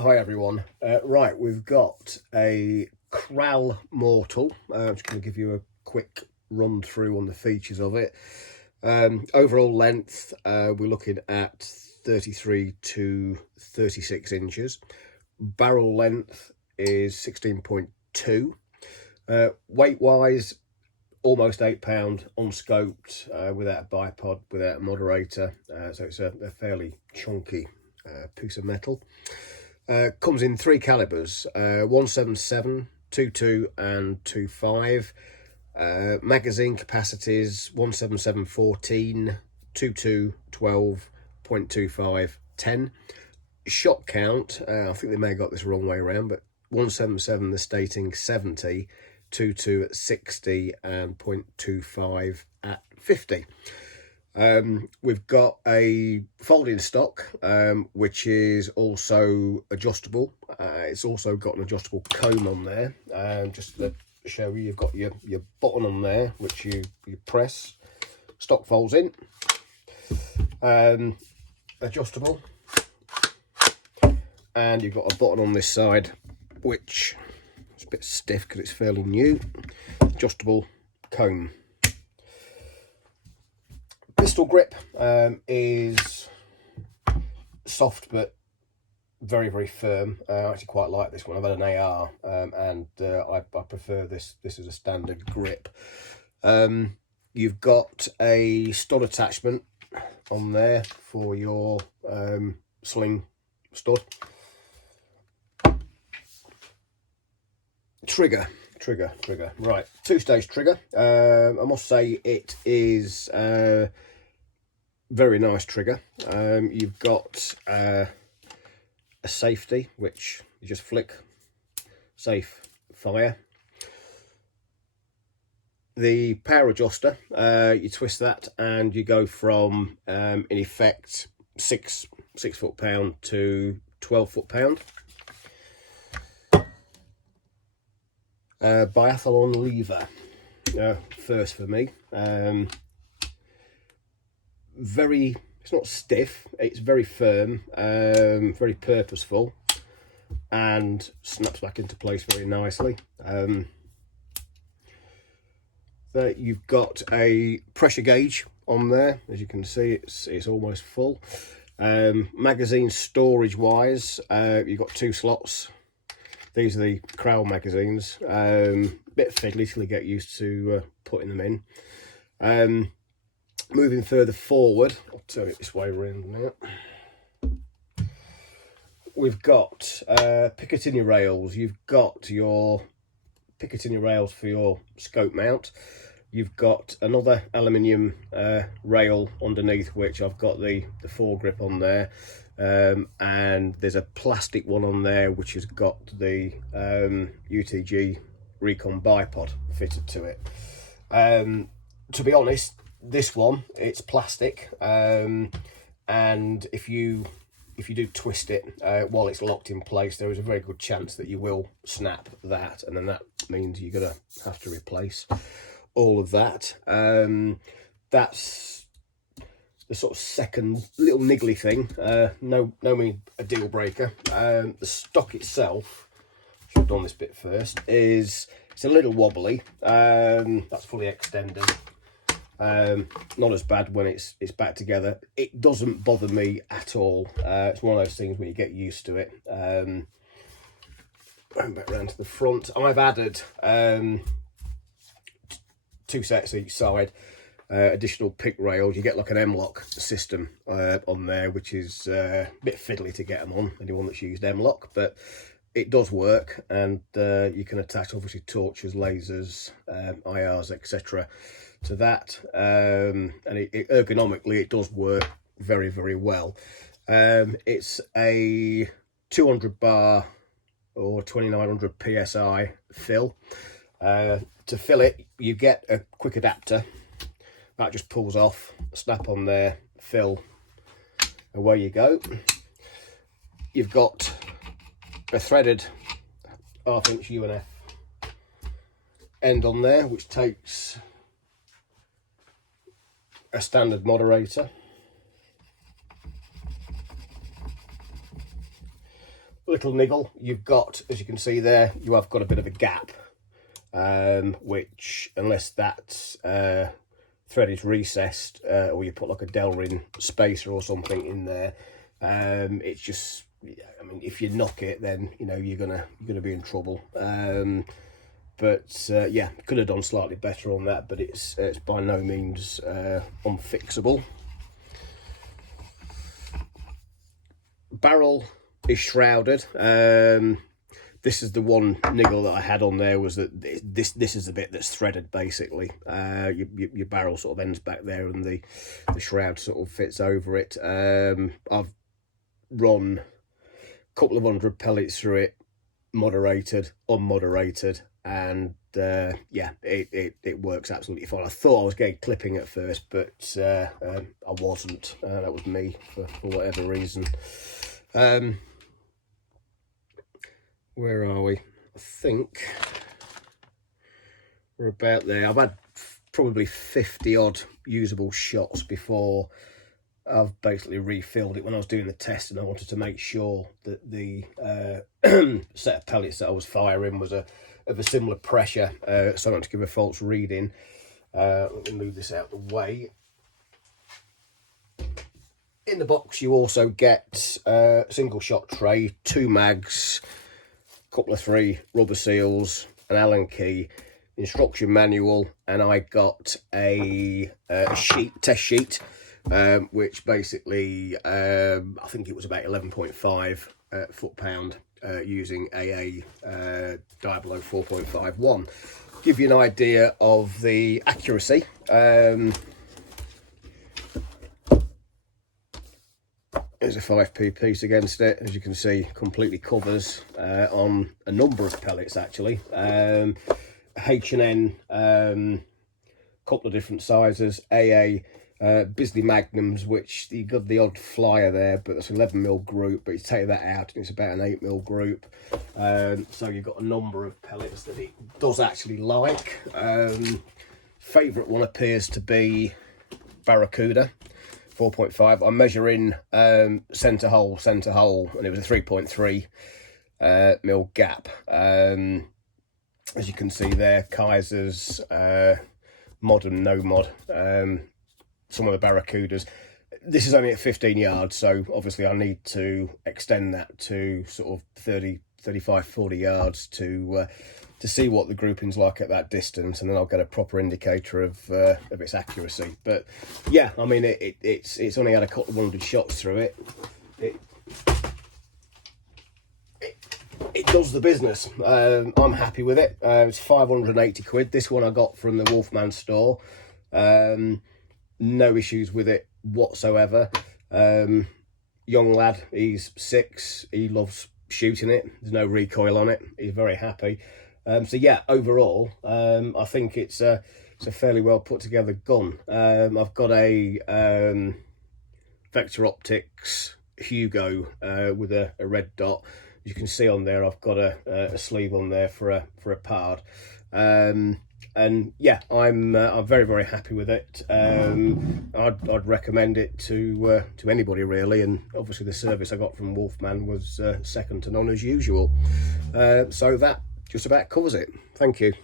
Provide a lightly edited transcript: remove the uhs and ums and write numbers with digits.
Hi everyone. Right, we've got a Kral Mortal. I'm just going to give you a quick run through on the features of it. Overall length, we're looking at 33 to 36 inches. Barrel length is 16.2. Weight wise, almost £8 unscoped, without a bipod, without a moderator. So it's a fairly chunky piece of metal. Comes in three calibers, 177, 22 and 25. Magazine capacities 177 14, 22 12, 0.25 10. Shot count, I think they may have got this wrong way around, but 177 they're stating 70, 22 at 60 and 0.25 at 50. We've got a folding stock, which is also adjustable. It's also got an adjustable comb on there. Just to show you, you've got your button on there, which you press. Stock folds in. Adjustable. And you've got a button on this side, which is a bit stiff because it's fairly new. Adjustable comb. Pistol grip is soft but very firm. I actually quite like this one. I've had an AR and I prefer this as a standard grip. You've got a stud attachment on there for your sling stud. Trigger, right, two-stage trigger. I must say it is very nice trigger. You've got a safety, which you just flick, safe fire. The power adjuster, you twist that and you go from in effect 6 foot-pound to 12 foot-pound. Biathlon lever, first for me. It's not stiff, it's very firm, very purposeful, and snaps back into place very nicely. There you've got a pressure gauge on there. As you can see, it's almost full. Magazine storage wise, you've got two slots. These are the Kral magazines. Bit fiddly till you get used to putting them in. Moving further forward, I'll turn it this way around now. We've got Picatinny rails. You've got your Picatinny rails for your scope mount. You've got another aluminium rail underneath, which I've got the foregrip on there. And there's a plastic one on there which has got the UTG Recon bipod fitted to it. To be honest, this one, it's plastic, and if you do twist it while it's locked in place, there is a very good chance that you will snap that, and then that means you're gonna have to replace all of that. That's the sort of second little niggly thing. No mean a deal breaker. The stock itself, should have done this bit first, it's a little wobbly. That's fully extended. Not as bad when it's back together. It doesn't bother me at all. It's one of those things when you get used to it. Going back round to the front, I've added two sets each side. Additional pick rails. You get like an M-lock system on there, which is a bit fiddly to get them on, anyone that's used M-lock, but it does work, and you can attach obviously torches, lasers, IRs, etc. to that, and ergonomically it does work very well. It's a 200 bar or 2900 psi fill. To fill it, you get a quick adapter that just pulls off, snap on there, fill, away you go. You've got a threaded 1/2 inch UNF end on there, which takes a standard moderator. little niggle. You've got, as you can see there, you have got a bit of a gap, which, unless that thread is recessed, or you put like a Delrin spacer or something in there, it's just, I mean, if you knock it, then you know you're gonna be in trouble. But yeah, could have done slightly better on that, but it's by no means unfixable. Barrel is shrouded. This is the one niggle that I had on there, was that this is the bit that's threaded basically. Your barrel sort of ends back there, and the shroud sort of fits over it. I've run a couple of 100 pellets through it, moderated, unmoderated, and yeah, it works absolutely fine. I thought I was getting clipping at first, but I wasn't. That was me for whatever reason. Where are we? I think we're about there. I've had probably 50 odd usable shots before I've basically refilled it. When I was doing the test, and I wanted to make sure that the set of pellets that I was firing was of a similar pressure, so not to give a false reading. Let me move this out of the way. In the box you also get a single shot tray, 2 mags, a couple of 3 rubber seals, an Allen key, instruction manual, and I got a test sheet, which basically I think it was about 11.5 foot-pound, using AA Diablo 4.51. Give you an idea of the accuracy. There's a 5p piece against it, as you can see, completely covers on a number of pellets actually. H&N, couple of different sizes, AA, Bisley Magnums, which you got the odd flyer there, but that's 11mm group, but you take that out and it's about an 8mm group. So you've got a number of pellets that it does actually like. Favourite one appears to be Barracuda 4.5. I'm measuring centre hole, and it was a 3.3 mil gap. As you can see there, Kaiser's, mod and no mod, some of the Barracudas. This is only at 15 yards, so obviously I need to extend that to sort of 30, 35, 40 yards to see what the grouping's like at that distance, and then I'll get a proper indicator of its accuracy. But yeah, I mean, it's only had a couple of 100 shots through it. It does the business. I'm happy with it. It's 580 quid. This one I got from the Wolfman store. No issues with it whatsoever. Young lad, he's 6. He loves shooting it. There's no recoil on it. He's very happy. So yeah, overall, I think it's a fairly well put together gun. I've got a Vector Optics Hugo with a red dot. You can see on there I've got a sleeve on there for a pard, and yeah, I'm very, very happy with it. I'd recommend it to anybody really, and obviously the service I got from Wolfman was second to none as usual. So that just about covers it. Thank you.